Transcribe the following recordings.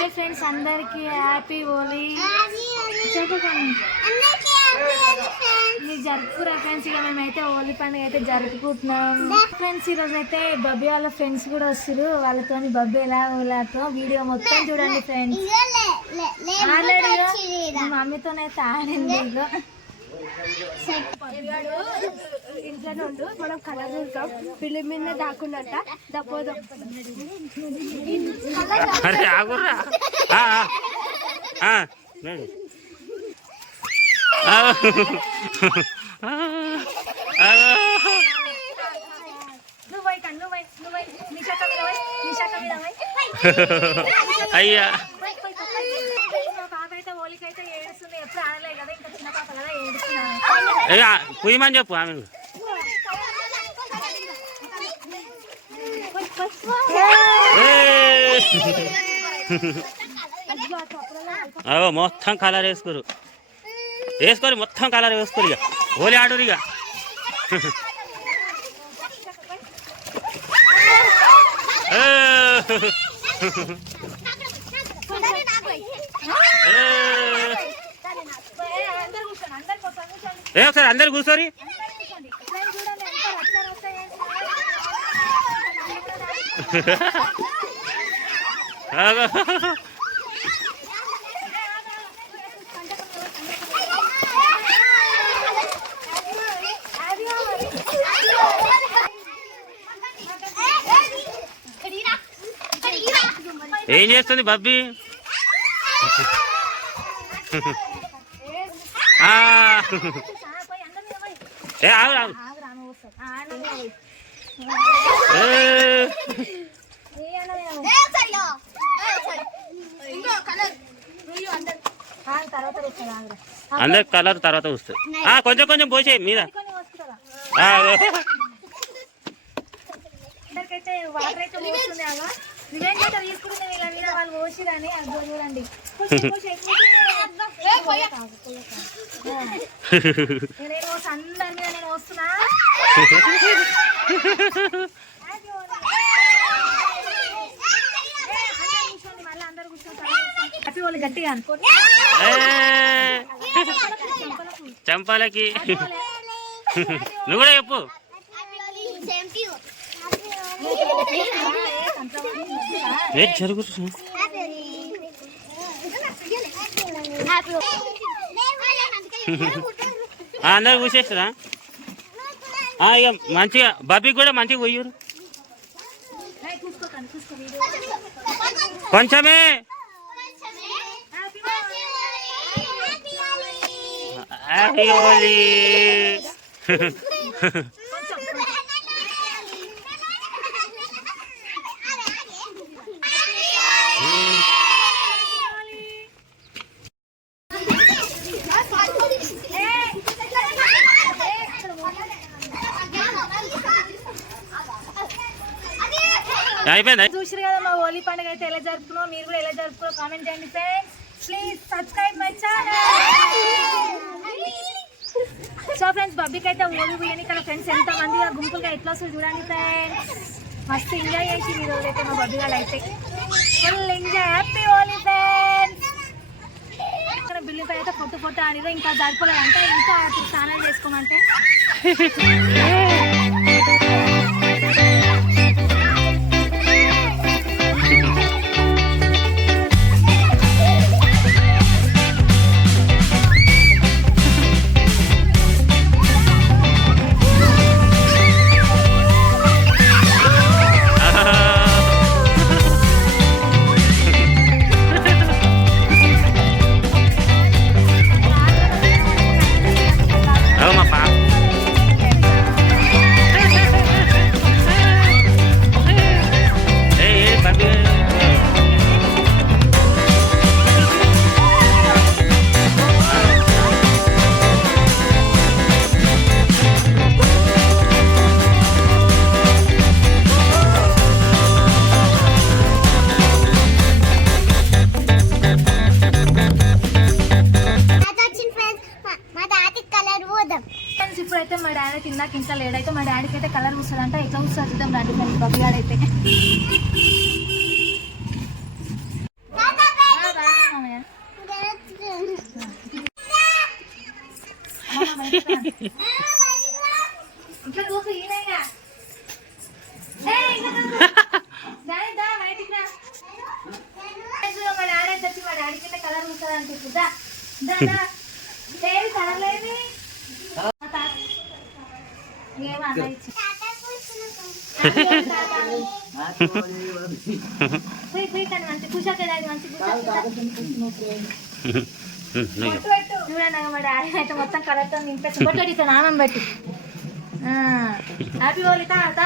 Hi friends, అందరికి happy Holi. మీరు జరుపుకురా friends. ఇక మేమైతే హోలీ పండుగ అయితే జరుపుకుంటున్నాం ఫ్రెండ్స్. ఈరోజు అయితే బబ్బీ వాళ్ళ ఫ్రెండ్స్ కూడా వస్తారు. వాళ్ళతో బబ్బీ ఎలా వాళ్ళతో వీడియో మొత్తం చూడండి ఫ్రెండ్స్. ఆల్రెడీ మమ్మీతోనైతే ఆడింది. ఇంట్లోనే ఉండు, మనం కలర్ చూస్తాం. ఫిలిం మీద దాకుండంట దపోదాం. అయ్యా హోలీకైతే ఏడుస్తుంది. ఎప్పుడు ఆడలే కదా, ఇంకా చిన్న పాప కదా ఏడుస్తున్నాను. పుయ్యమని చెప్పు ఆమె. మొత్తం కలర్ వేసుకోరు మొత్తం కలర్ వేసుకోరు. ఇక హోలీ ఆడరు. ఇక ఒకసారి అందరు కూర్చోరి. ఏం చేస్తుంది బబ్బీ? అందరు కలర్ తర్వాత వస్తుంది. కొంచెం కొంచెం పోసే మీద. వాటర్ అయితే పోస్తుంది. తీసుకుంటే వీళ్ళ మీద వాళ్ళు పోసిరని అది చూడండి. నేను అందరి మీద నేను వస్తున్నా. మళ్ళీ అందరు కూర్చొని హ్యాపీ హోలీ గట్టిగా అనుకోండి. చంపాలకి నువ్వు కూడా చెప్పు. జరుగుతుంది అందరు కూసేస్తారా? ఇక మంచిగా బబ్బీకి కూడా మంచిగా పోయారు. కొంచెమే హ్యాపీ హోలీ. చూసారు కదా మా హోలీ పండుగ అయితే ఎలా జరుపుకున్నాం. మీరు కూడా ఎలా జరుపుకున్నాం కామెంట్ చేయండి friends. Please subscribe my channel. So friends, బబ్బీకి అయితే హోలీ పోయాను. ఇక్కడ ఫ్రెండ్స్ ఎంత మంది గుంపులుగా ఎట్లా వస్తుంది చూడండి ఫ్రెండ్స్. మస్తు ఎంజాయ్ చేసి ఈ రోజు అయితే మా బబ్బీ వాళ్ళు అయితే full enjoy. Happy Holi friends. ఇక్కడ బిల్లు పై అయితే పొట్టు ఆడిదో ఇంకా జరుపుకోలేదంటే ఇంకా స్నానం చేసుకోమంటే ఇప్పుడైతే మా డాడీ తిన్నాక ఇంకా లేడైతే మా డాడీకి అయితే కలర్ వస్తుందంట. ఎట్లా వస్తుంది చూద్దాం రండి. బబ్బీ గాడైతే కలర్ ఉంటుంది అనిపిస్తుంది. లేదు కలర్ లేదు ఏమో అన్న ఇచ్చి మంచి కుషాకి మంచి చూడండి మా డాడీ అయితే మొత్తం కలర్తో నింపేసి బొట్టు ఇస్తాను ఆమె బట్టి. హ్యాపీ హోలీ తాత.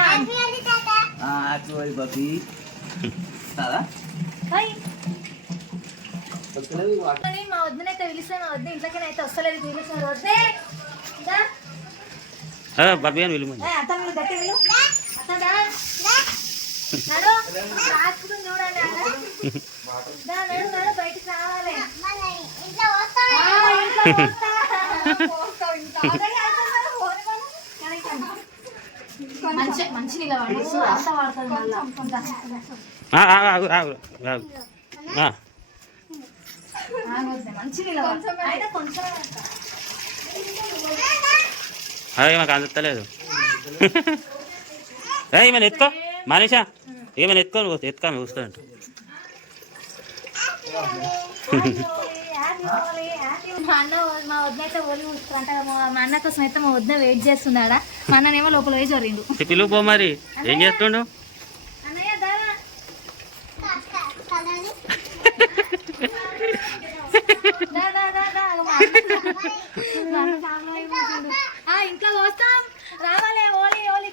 మా వద్దనైతే పిలిస్తే మా వద్ద ఇంట్లోకి అయితే వస్తలేదు పిలిచిన వద్దే బాబీ అని విలువ అతను గట్టి విలు అతను రాసుకుని చూడండి నడు బయటికి రావాలి. మంచి నిలబడి అంతా వాడుతుంది మంచి నిలబడి అయితే కొంచెం మాకు అందలేదు. ఏమైనా ఎత్తుకో మనీషా ఏమైనా ఎత్తుకొని చూస్తానంట. మా అన్న మా వద్ద అయితే ఓలి చూసుకుంటా మా అన్న కోసం అయితే మా వద్ద వెయిట్ చేస్తున్నాడా. మా అన్ననేమో లోపల పోయి జరిగిండు. పిలువు పో మరి ఏం చేస్తుండు. ఇంట్లో వస్తాం రావాలి ఓలి ఓలి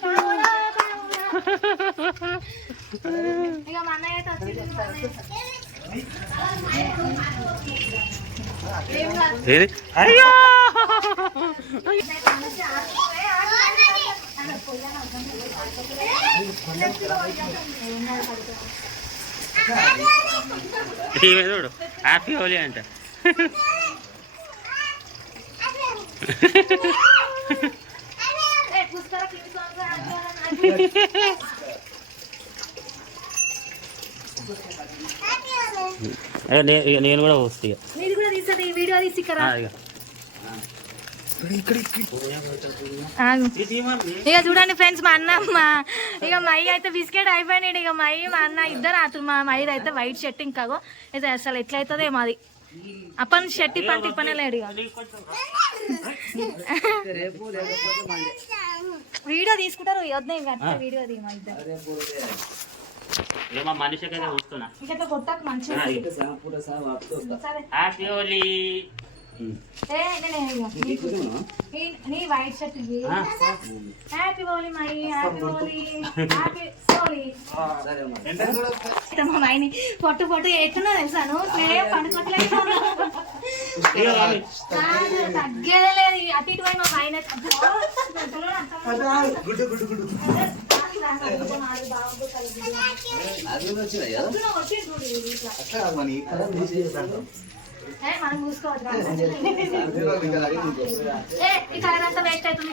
ఇక మా అన్నయ్య అయితే అయ్యో చూడు హ్యాపీ హోలీ అంట. నేను కూడా వస్తా. మీరు కూడా తీసారు ఈ వీడియో తీసి ఇక చూడండి ఫ్రెండ్స్ మా అన్న ఇక మా అయ్య అయితే బిస్కెట్ అయిపోయినాడు. ఇక మా అయ్య మా అన్న ఇద్దరు అతను మా అయ్య అయితే వైట్ షర్ట్ ఇంకాగో అయితే అసలు ఎట్లయితుందో మాది అప్పని షర్ట్ ఇప్పని తిప్పనే లేడు. ఇక వీడియో తీసుకుంటారు వద్దా ఇంకా వీడియో తీ మా ఇద్దరు మనిషికైతే వస్తున్నా ఇంకా కొట్టక మంచిగా హ్యాపీ హోలీ. నీ white shirt happy Holi my happy Holi happy Holi. మా మైని పొట్టు పొట్టు ఎట్టున్నా తెలుసాను పండుకోవట్లేదు తగ్గేదే లేదు. అటు ఇటు పోయి మా మైన మనం చూసుకోవచ్చు. ఈ కలర్ అంతా వేస్ట్ అవుతుంది.